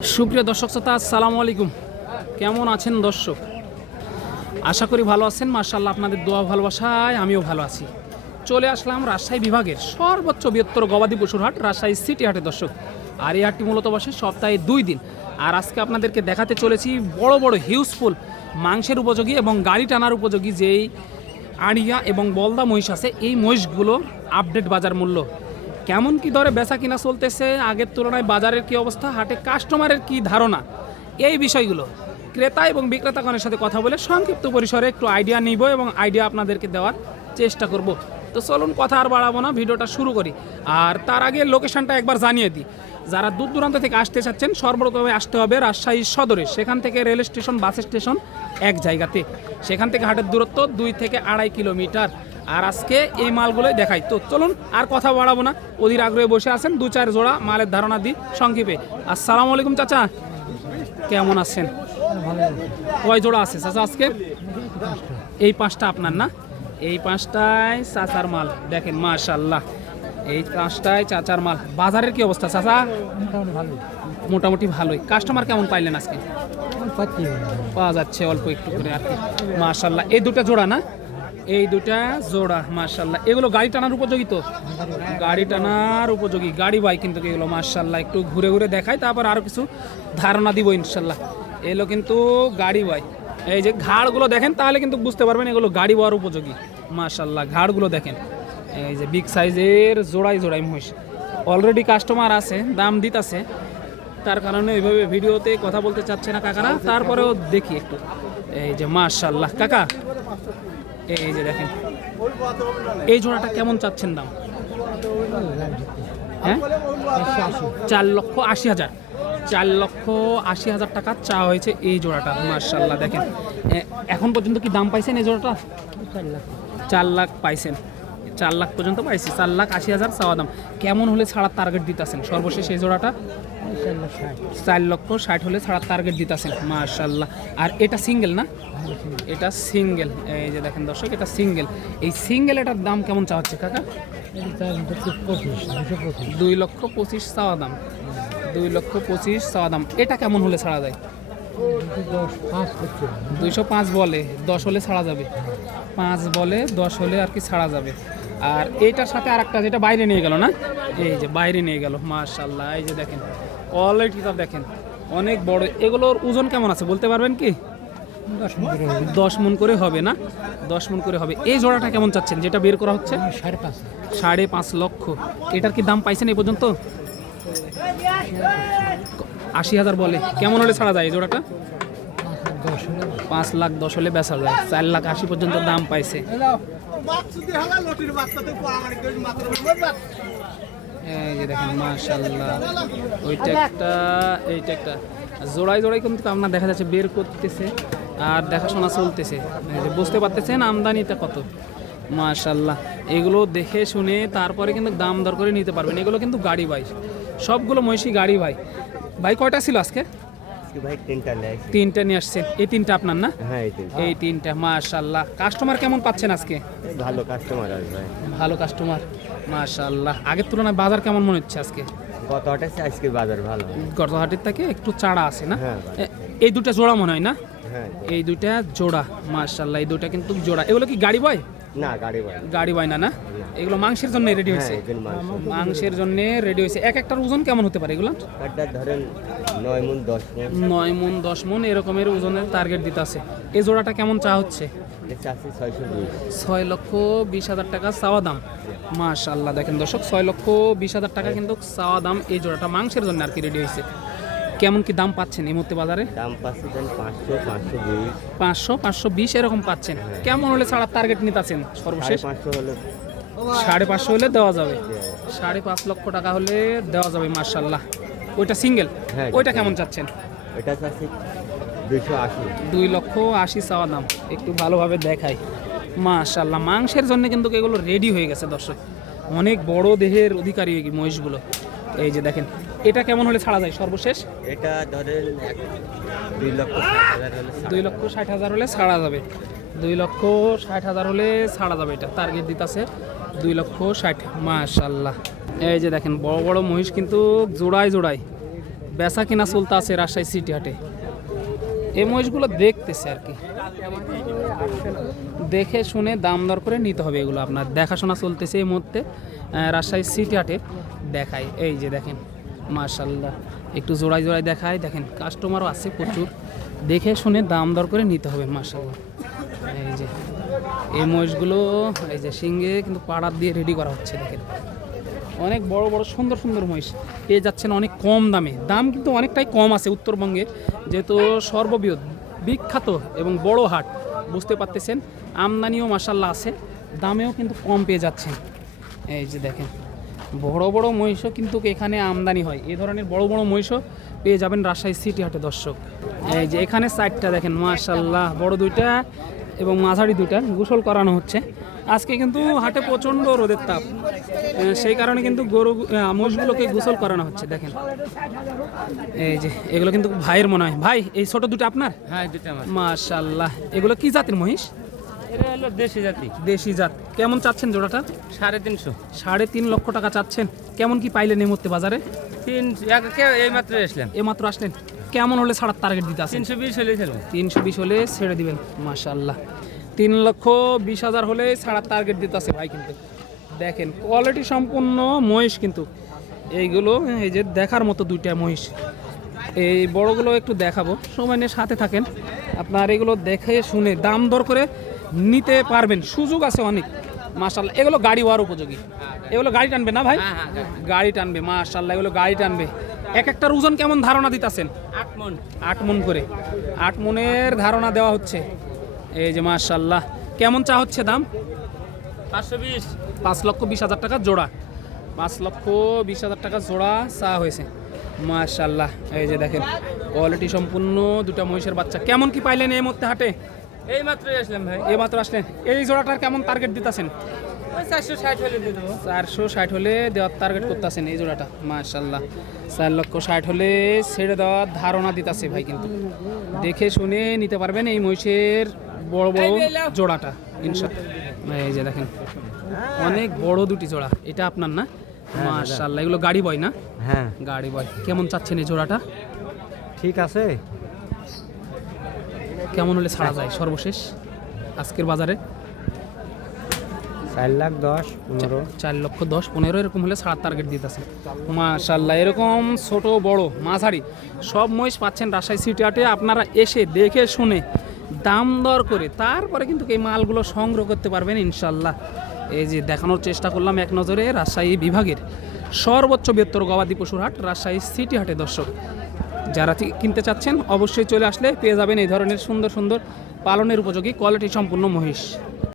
সুপ্রিয় দর্শক শ্রোতা, আসসালামু আলাইকুম। কেমন আছেন দর্শক? আশা করি ভালো আছেন। মার্শাল্লাহ আপনাদের দোয়া ভালোবাসায় আমিও ভালো আছি। চলে আসলাম রাজশাহী বিভাগের সর্বোচ্চ বৃহত্তর গবাদি পশুর হাট, রাজশাহী সিটি হাটে দর্শক। আর এই হাটটি মূলত বসে সপ্তাহে দুই দিন। আর আজকে আপনাদেরকে দেখাতে চলেছি বড় বড় হিউজফুল মাংসের উপযোগী এবং গাড়ি টানার উপযোগী যেই আড়িয়া এবং বলদা মহিষ আছে, এই মহিষগুলো আপডেট বাজার মূল্য কেমন কি দরে বেচা কিনা চলতেছে, আগের তুলনায় বাজারের কি অবস্থা, হাটে কাস্টমারের কি ধারণা? এই বিষয়গুলো ক্রেতা এবং বিক্রেতাগণের সাথে কথা বলে সংক্ষিপ্ত পরিসরে একটু আইডিয়া নিব এবং আইডিয়া আপনাদেরকে দেওয়ার চেষ্টা করব। তো চলুন কথা আর বাড়াবো না, ভিডিওটা শুরু করি। আর তার আগে লোকেশনটা একবার জানিয়ে দিই। যারা দূর দূরান্ত থেকে আসতে চাচ্ছেন, সর্বপ্রথমে আসতে হবে রাজশাহী সদরে। সেখান থেকে রেল স্টেশন, বাস স্টেশন এক জায়গাতে। সেখান থেকে হাটের দূরত্ব দুই থেকে আড়াই কিলোমিটার। আর আজকে এই মালগুলোই দেখাই। তো চলুন আর কথা বাড়াবো না। অধীর আগ্রহে বসে আছেন দু চার জোড়া মালের ধারণা দিই সংক্ষেপে। আসসালামু আলাইকুম চাচা। কেমন আছেন? কয় জোড়া আছে চাচা আজকে? এই পাঁচটা আপনার না? এই পাঁচটায় চাচার মাল। দেখেন মাশাল্লাহ এই পাঁচটায় চাচার মাল। বাজারের কি অবস্থা চাচা? মোটামুটি ভালোই। কাস্টমার কেমন পাইলেন আজকে? পাওয়া যাচ্ছে অল্প একটু করে আর কি। মাশাল্লাহ এই দুটা জোড়া না? এই দুটা জোড়া মাশাল্লাহ এগুলো গাড়ি টানার উপযোগী তো? গাড়ি টানার উপযোগী। গাড়ি বাইক কিন্তু এগুলো মাশাল্লাহ একটু ঘুরে ঘুরে দেখায় তারপর আরও কিছু ধারণা দিব ইনশাল্লাহ এগুলো কিন্তু গাড়ি বাই এই যে ঘাড়গুলো দেখেন, তাহলে কিন্তু বুঝতে পারবেন এগুলো গাড়ি বওয়ার উপযোগী। মাশাল্লাহ ঘাড়গুলো দেখেন। এই যে বিগ সাইজের জোড়াই জোড়াই মহিষ। অলরেডি কাস্টমার আছে, দাম দিতাছে। তার কারণে ওইভাবে ভিডিওতে কথা বলতে চাচ্ছে না কাকারা। তারপরেও দেখি একটু। এই যে মাশাল্লাহ কাকা। এই যে দেখেন। এই জোড়াটা কেমন চাচ্ছেন দাম? হ্যাঁ? চার লক্ষ আশি হাজার। চার লক্ষ আশি হাজার টাকা চা হয়েছে এই জোড়াটা মার্শাল্লাহ দেখেন। এখন পর্যন্ত কি দাম পাইছেন এই জোড়াটা? চার লাখ পাইছেন। চার লাখ পর্যন্ত পাইছি, চার লাখ আশি হাজার চাওয়া দাম। কেমন হলে ছাড়ার টার্গেট দিতেছেন? সর্বশেষ এই জোড়াটা? চার লক্ষ ষাট হলে ছাড়ার টার্গেট দিতেছেন মার্শাল্লাহ আর এটা সিঙ্গেল না? এটা সিঙ্গেল এই যে দেখেন দর্শক, এটা সিঙ্গেল এই সিঙ্গেল এটার দাম কেমন চাওয়া হচ্ছে কাকা? দুই লক্ষ পঁচিশ চাওয়া দাম। দুই লক্ষ পঁচিশ চাওয়া দাম। এটা কেমন হলে ছাড়া যায়? দুইশো পাঁচ বলে, দশ হলে ছাড়া যাবে। পাঁচ বলে, দশ হলে আর কি ছাড়া যাবে। আর এইটার সাথে আর একটা যেটা বাইরে নিয়ে গেল না? এই যে বাইরে নিয়ে গেল মার্শাল্লাহ এই যে দেখেন কোয়ালিটিটা দেখেন। অনেক বড়। এগুলোর ওজন কেমন আছে বলতে পারবেন কি? দশ মন করে হবে। না? দশ মন করে হবে। এই জোড়াটা কেমন চাচ্ছেন? যেটা বের করা হচ্ছে? সাড়ে পাঁচ সাড়ে পাঁচ লক্ষ। এটার কি দাম পাইছেন এই পর্যন্ত? আশি হাজার বলে। কেমন হলে ছাড়া যায় এই জোড়াটা? পাঁচ লাখ দশ হলে বেচা যায়। চার লাখ আশি পর্যন্ত দাম পাইছে। এই যে দেখেন মাশাল্লাহ ওইটা একটা এইটা একটা। জোড়াই জোড়াই কিন্তু আপনার দেখা যাচ্ছে বের করতেছে আর দেখাশোনা চলতেছে। বুঝতে পারতেছেন আমদানিটা কত? মাশাল্লাহ এগুলো দেখে শুনে তারপরে কিন্তু দাম দর করে নিতে পারবেন। এগুলো কিন্তু গাড়ি ভাই। সবগুলো মহিষী গাড়ি ভাই। ভাই কয়টা ছিল আজকে? তিনটা নিয়ে আসছেন। এই তিনটা আপনার না? হ্যাঁ এই তিনটা। এই তিনটা মাশাল্লাহ কাস্টমার কেমন পাচ্ছেন আজকে? ভালো কাস্টমার ভালো কাস্টমার মাশাল্লাহ আগের তুলনায় বাজার কেমন মনে হচ্ছে আজকে? গত হাটে আজকে বাজার ভালো। গত হাটের থেকে একটু চাড়া আছে না? হ্যাঁ, এই দুটা জোড়া মনে হয় না? হ্যাঁ এই দুটা জোড়া মাশাল্লাহ এই দুটা কিন্তু জোড়া। এগুলো কি গাড়ি বয়? না গাড়ি ভাই গাড়ি বয় না না? এগুলো মাংসের জন্য রেডি হ্যাঁ হয়েছে মাংসের জন্য রেডি হয়েছে। এক একটার ওজন কেমন হতে পারে এগুলো? ধরেন নয় মন দশ মন। নয় মন দশ মন এরকমের ওজনের টার্গেট দিতে আছে। এই জোড়াটা কেমন চা হচ্ছে? ছয় লক্ষ বিশ হাজার টাকা চাওয়া দাম। মাশাল্লাহ দেখেন দর্শক ছয় লক্ষ বিশ হাজার টাকা কিন্তু চাওয়া দাম এই জোড়াটা মাংসের জন্য আর কি রেডি হয়েছে। কেমন কি দাম পাচ্ছেন এই মুহূর্তে বাজারে? দাম পাচ্ছি দেন পাঁচশো পাঁচশো বিশ। পাঁচশো পাঁচশো বিশ এরকম পাচ্ছেন। কেমন হলে ছাড়ার টার্গেট নিতেছেন সাড়ে সর্বশেষ? পাঁচশো হলে সাড়ে পাঁচশো হলে দেওয়া যাবে। সাড়ে পাঁচ লক্ষ টাকা হলে দেওয়া যাবে মার্শাল্লাহ ওইটা সিঙ্গেল হ্যাঁ, ওইটা কেমন চাচ্ছেন? দুইশো আশি দুই লক্ষ আশি চাওয়া দাম। একটু ভালোভাবে দেখাই। মাশাল্লাহ মাংসের জন্য কিন্তু এগুলো রেডি হয়ে গেছে দর্শক। অনেক বড় দেহের অধিকারী এই মহিষগুলো। এই যে দেখেন এটা কেমন হলে ছাড়া যায় সর্বশেষ? এটা ধরেন দুই লক্ষ ষাট হাজার হলে দুই লক্ষ ষাট হাজার হলে ছাড়া যাবে। দুই লক্ষ ষাট হাজার হলে ছাড়া যাবে এটা। টার্গেট দিতেছে দুই লক্ষ ষাট মাশাল্লাহ এই যে দেখেন বড় বড় মহিষ কিন্তু জোড়ায় জোড়ায়। বেচা কিনা চলতে আছে রাজশাহী সিটি হাটে। এই মহিষগুলো দেখতেছে আর কি। দেখে শুনে দাম দর করে নিতে হবে এগুলো আপনার। দেখাশোনা চলতেছে এই মুহূর্তে রাজশাহী সিটি হাটে। দেখাই, এই যে দেখেন মার্শাল্লাহ একটু জোড়ায় জোড়ায় দেখায় দেখেন কাস্টমারও আছে প্রচুর। দেখে শুনে দাম দর করে নিতে হবে মার্শাল্লাহ এই যে, এই মহিষগুলো, এই যে সিঙ্গে কিন্তু পাড়ার দিয়ে রেডি করা হচ্ছে, দেখেন। অনেক বড় বড় সুন্দর সুন্দর মহিষ পেয়ে যাচ্ছেন অনেক কম দামে। দাম কিন্তু অনেকটাই কম আছে উত্তরবঙ্গে, যেহেতু সর্ববৃহৎ, বিখ্যাত এবং বড় হাট, বুঝতে পারতেছেন, আমদানিও মাসাল্লাহ আছে, দামেও কিন্তু কম পেয়ে যাচ্ছেন। এই যে দেখেন, বড় বড় মহিষও কিন্তু এখানে আমদানি হয়। এ ধরনের বড় বড় মহিষও পেয়ে যাবেন রাজশাহী সিটি হাটে, দর্শক। এই যে এখানে সাইডটা দেখেন মাশাল্লাহ বড় দুইটা এবং মাঝারি দুইটা, গোসল করানো হচ্ছে। আজকে কিন্তু হাটে প্রচণ্ড রোদের তাপ। সেই কারণে কিন্তু গরু মোষগুলোকে গোসল করানো হচ্ছে দেখেন। এই যে এগুলো কিন্তু ভাইয়ের মনে হয়। ভাই এই ছোট দুটো আপনার? হ্যাঁ দুটো আমার। মাশাল্লাহ এগুলো কি জাতের মহিষ? এটা হলো দেশি জাতি। দেশি জাত। কেমন চাচ্ছেন জোড়াটা? সাড়ে তিনশো। সাড়ে তিন লক্ষ টাকা চাচ্ছেন। কেমন কি পাইলেন এই মুহূর্তে বাজারে? তিন এই মাত্র এসলাম এমাত্র আসলেন। কেমন হলে ছাড়ার টার্গেট দিতে আসেন তিনশো বিশ খেলব তিনশো বিশ হলে ছেড়ে দিবেন। মাশাল্লাহ তিন লক্ষ বিশ হাজার হলে ছাড়ার টার্গেট দিতে আছে ভাই কিন্তু। দেখেন কোয়ালিটি সম্পূর্ণ মহিষ কিন্তু। এইগুলো এই যে দেখার মতো দুইটা মহিষ। এই বড়গুলো একটু দেখাবো সময় নিয়ে সাথে থাকেন। আপনার এগুলো দেখে শুনে দাম দর করে নিতে পারবেন। সুযোগ আছে অনেক মাশাল্লাহ এগুলো গাড়ি হওয়ার উপযোগী। এগুলো গাড়ি টানবে না ভাই? গাড়ি টানবে মাশাল্লাহ এগুলো গাড়ি টানবে। এক একটার ওজন কেমন ধারণা দিতেছেন? আট মন। আট মন করে। আট মনের ধারণা দেওয়া হচ্ছে। এই যে মার্শাল্লাহ কেমন চা হচ্ছে দাম? পাঁচশো বিশ। পাঁচ লক্ষ বিশ হাজার টাকা জোড়া। পাঁচ লক্ষ বিশ হাজার টাকা জোড়া চা হয়েছে। মার্শাল্লাহ এই যে দেখেন কোয়ালিটি সম্পূর্ণ দুটা মহিষের বাচ্চা। কেমন কি পাইলেন এই মধ্যে হাটে? এই মাত্রই আসলাম ভাই। এই মাত্র আসলেন। এই জোড়াটার কেমন টার্গেট দিতেছেন? চারশো ষাট হলে দেওয়ার টার্গেট করতেছেন এই জোড়াটা। মার্শাল্লাহ চার লক্ষ ষাট হলে ছেড়ে দেওয়ার ধারণা দিতেছে ভাই কিন্তু। দেখে শুনে নিতে পারবেন এই মহিষের বড় বড় জোড়াটা ইনশাল্লাহ এই যে দেখেন। অনেক বড় দুটি জোড়া। এটা আপনার না? মার্শাল্লাহ এগুলো গাড়ি বয় না? হ্যাঁ। গাড়ি বয়। কেমন চাচ্ছেন এই জোড়াটা? ঠিক আছে। কেমন হলে ছাড়া যায়? সর্বশেষ আজকের বাজারে? চার লাখ দশ পনেরো। চার লক্ষ দশ পনেরো এরকম হলে ছাড়ার টার্গেট দিতেছে। মাশাল্লাহ এরকম ছোট বড় মাঝারি সব মহিষ পাচ্ছেন রাজশাহী সিটি হাটে আপনারা এসে দেখে শুনে দাম দর করে তারপরে কিন্তু এই মালগুলো সংগ্রহ করতে পারবেন ইনশাল্লাহ। এই যে দেখানোর চেষ্টা করলাম এক নজরে রাজশাহী বিভাগের সর্বোচ্চ বৃহত্তর গবাদি পশুর হাট রাজশাহী সিটি হাটে, দর্শক। যারা কিনতে চাচ্ছেন অবশ্যই চলে আসলে পেয়ে যাবেন এই ধরনের সুন্দর সুন্দর পালনের উপযোগী, কোয়ালিটি সম্পূর্ণ মহিষ।